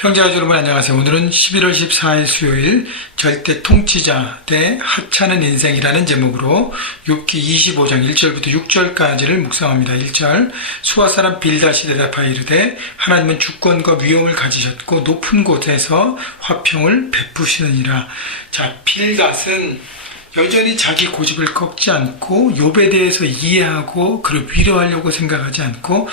형제가 여러분 안녕하세요. 오늘은 11월 14일 수요일 절대 통치자 대 하찮은 인생이라는 제목으로 욥기 25장 1절부터 6절까지를 묵상합니다. 1절 수아사람 빌닷이 대답하여 이르되 하나님은 주권과 위엄을 가지셨고 높은 곳에서 화평을 베푸시느니라. 자, 빌닷은 여전히 자기 고집을 꺾지 않고 욥에 대해서 이해하고 그를 위로하려고 생각하지 않고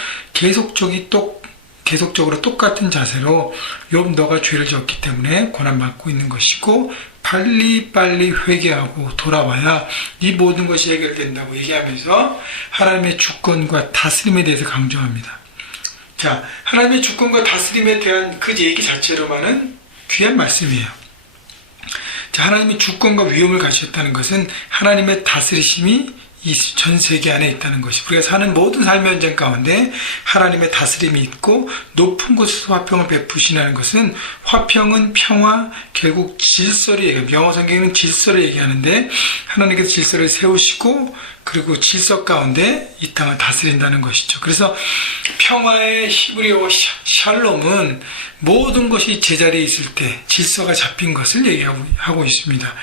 계속적으로 똑같은 자세로 욥 너가 죄를 지었기 때문에 고난받고 있는 것이고 빨리빨리 회개하고 돌아와야 이 모든 것이 해결된다고 얘기하면서 하나님의 주권과 다스림에 대해서 강조합니다. 자, 하나님의 주권과 다스림에 대한 그 얘기 자체로만은 귀한 말씀이에요. 자, 하나님이 주권과 위엄을 가지셨다는 것은 하나님의 다스리심이 이 전 세계 안에 있다는 것이, 우리가 사는 모든 삶의 현장 가운데 하나님의 다스림이 있고 높은 곳에서 화평을 베푸시는 것은, 화평은 평화, 결국 질서를 얘기합니다. 영어 성경에는 질서를 얘기하는데 하나님께서 질서를 세우시고 그리고 질서 가운데 이 땅을 다스린다는 것이죠. 그래서 평화의 히브리어 샬롬은 모든 것이 제자리에 있을 때 질서가 잡힌 것을 얘기하고 있습니다.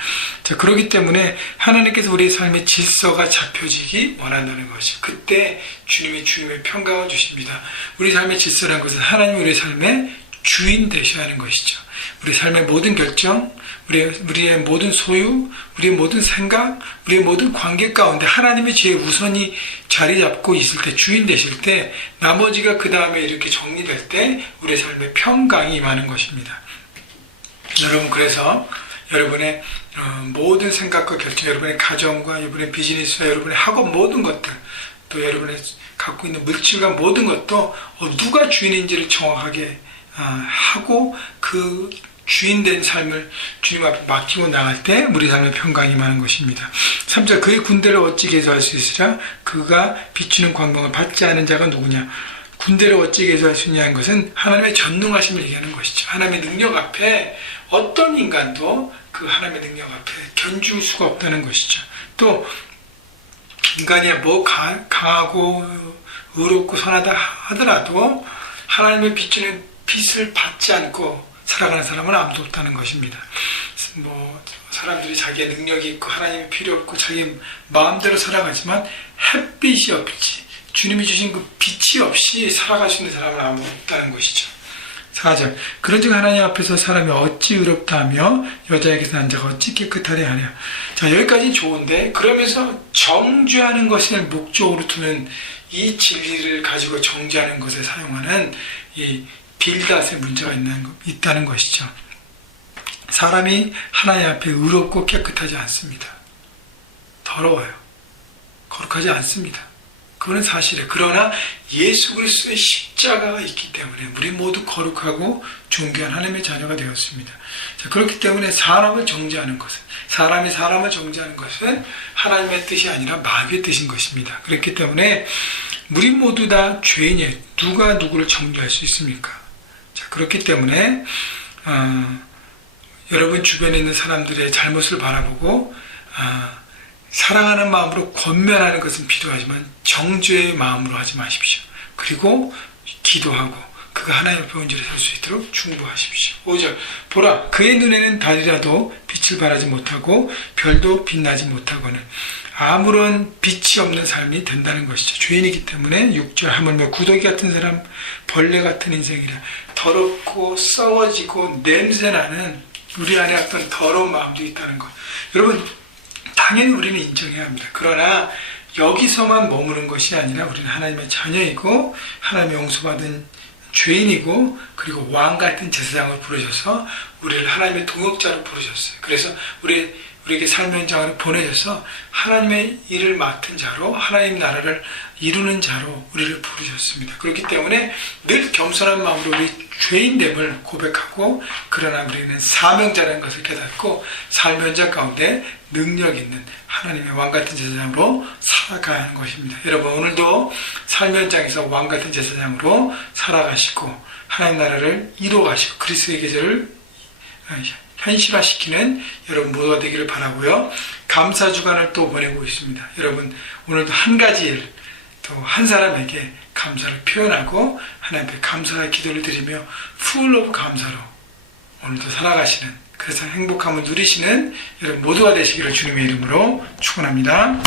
자, 그렇기 때문에 하나님께서 우리의 삶의 질서가 잡혀지기 원한다는 것이, 그때 주님의 평강을 주십니다. 우리 삶의 질서라는 것은 하나님이 우리의 삶의 주인 되셔야 하는 것이죠. 우리 삶의 모든 결정, 우리의 모든 소유, 우리의 모든 생각, 우리의 모든 관계 가운데 하나님의 지혜 우선이 자리 잡고 있을 때, 주인 되실 때, 나머지가 그 다음에 이렇게 정리될 때 우리의 삶에 평강이 임하는 것입니다. 여러분, 그래서 여러분의 모든 생각과 결정, 여러분의 가정과 여러분의 비즈니스와 여러분의 학업 모든 것들, 또 여러분의 갖고 있는 물질과 모든 것도 누가 주인인지를 정확하게 하고 그 주인된 삶을 주님 앞에 맡기고 나갈 때 우리 삶의 평강이 임하는 것입니다. 3절 그의 군대를 어찌 계수할 수 있으랴? 그가 비추는 광명을 받지 않은 자가 누구냐? 군대를 어찌 계수할 수 있냐는 것은 하나님의 전능하심을 얘기하는 것이죠. 하나님의 능력 앞에 어떤 인간도 그 하나님의 능력 앞에 견줄 수가 없다는 것이죠. 또 인간이 뭐 강하고 의롭고 선하다 하더라도 하나님의 비추는 빛을 받지 않고 살아가는 사람은 아무도 없다는 것입니다. 사람들이 자기의 능력이 있고 하나님이 필요 없고 자기 마음대로 살아가지만 햇빛이 없지, 주님이 주신 그 빛이 없이 살아갈 수 있는 사람은 아무도 없다는 것이죠. 4절 그런즉 하나님 앞에서 사람이 어찌 의롭다 하며 여자에게서 난 자가 어찌 깨끗하리 하랴. 자, 여기까지는 좋은데, 그러면서 정죄하는 것을 목적으로 두는 이 진리를 가지고 정죄하는 것에 사용하는 이 빌닷의 문제가 있다는 것이죠. 사람이 하나님 앞에 의롭고 깨끗하지 않습니다. 더러워요. 거룩하지 않습니다. 그거는 사실이에요. 그러나 예수 그리스도의 십자가가 있기 때문에 우리 모두 거룩하고 존귀한 하나님의 자녀가 되었습니다. 자, 그렇기 때문에 사람을 정죄하는 것은, 사람이 사람을 정죄하는 것은 하나님의 뜻이 아니라 마귀의 뜻인 것입니다. 그렇기 때문에 우리 모두 다 죄인이에요. 누가 누구를 정죄할 수 있습니까? 자, 그렇기 때문에 여러분 주변에 있는 사람들의 잘못을 바라보고 사랑하는 마음으로 권면하는 것은 필요하지만 정죄의 마음으로 하지 마십시오. 그리고 기도하고 그가 하나님 앞에 온전히 설 수 있도록 충고하십시오. 5절 보라, 그의 눈에는 달이라도 빛을 발하지 못하고 별도 빛나지 못하고는 아무런 빛이 없는 삶이 된다는 것이죠. 죄인이기 때문에. 6절 하물며 구더기 같은 사람, 벌레 같은 인생이라. 더럽고 썩어지고 냄새나는 우리 안에 어떤 더러운 마음도 있다는 것, 여러분 당연히 우리는 인정해야 합니다. 그러나 여기서만 머무는 것이 아니라 우리는 하나님의 자녀이고 하나님의 용서받은 죄인이고, 그리고 왕 같은 제사장을 부르셔서 우리를 하나님의 동역자로 부르셨어요. 그래서 우리에게 삶의 현장으로 보내셔서 하나님의 일을 맡은 자로, 하나님 나라를 이루는 자로 우리를 부르셨습니다. 그렇기 때문에 늘 겸손한 마음으로 우리 죄인됨을 고백하고, 그러나 우리는 사명자라는 것을 깨닫고 삶의 현장 가운데 능력 있는 하나님의 왕 같은 제사장으로 살아가야 하는 것입니다. 여러분, 오늘도 삶의 현장에서 왕 같은 제사장으로 살아가시고 하나님 나라를 이루어가시고 그리스도의 계절을 현실화시키는 여러분 모두가 되기를 바라고요. 감사 주간을 또 보내고 있습니다. 여러분, 오늘도 한 가지 일, 또 한 사람에게 감사를 표현하고 하나님 앞에 감사의 기도를 드리며 full of 감사로 오늘도 살아가시는, 그래서 행복함을 누리시는 여러분 모두가 되시기를 주님의 이름으로 축원합니다.